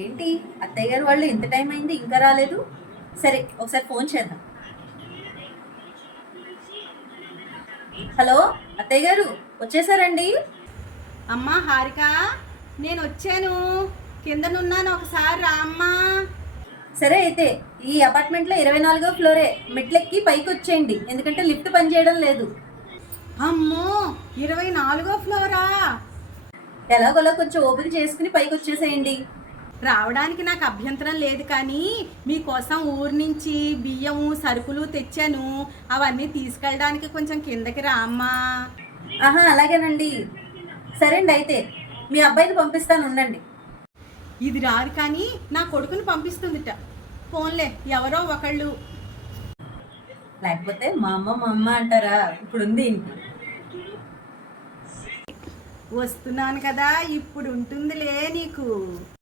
ఏంటి అత్తయ్య గారు వాళ్ళు ఇంత టైం అయింది ఇంకా రాలేదు. సరే ఒకసారి ఫోన్ చేద్దాం. హలో అత్తయ్య గారు వచ్చేసారండి. అమ్మా హారిక, నేను వచ్చాను. కిందనున్నాను, ఒకసారి రా అమ్మా. సరే అయితే ఈ అపార్ట్మెంట్లో 24వ ఫ్లోరే, మెట్లెక్కి పైకి వచ్చేయండి ఎందుకంటే లిఫ్ట్ పనిచేయడం లేదు. అమ్మో, 24వ ఫ్లోరా? ఎలాగోలా కొంచెం ఓపిక చేసుకుని పైకి వచ్చేసేయండి. రావడానికి నాకు అభ్యంతరం లేదు, కానీ మీకోసం ఊరి నుంచి బియ్యము సరుకులు తెచ్చాను. అవన్నీ తీసుకెళ్ళడానికి కొంచెం కిందకి రా అమ్మా. ఆహా అలాగేనండి. సరే అండి, అయితే మీ అబ్బాయిని పంపిస్తాను ఉండండి. ఇది రాదు కానీ నా కొడుకుని పంపిస్తుందిట. ఫోన్లే, ఎవరో ఒకళ్ళు. లేకపోతే మా అమ్మ అంటారా? ఇప్పుడు ఉంది ఇంటి. వస్తున్నాను కదా, ఇప్పుడు ఉంటుందిలే నీకు.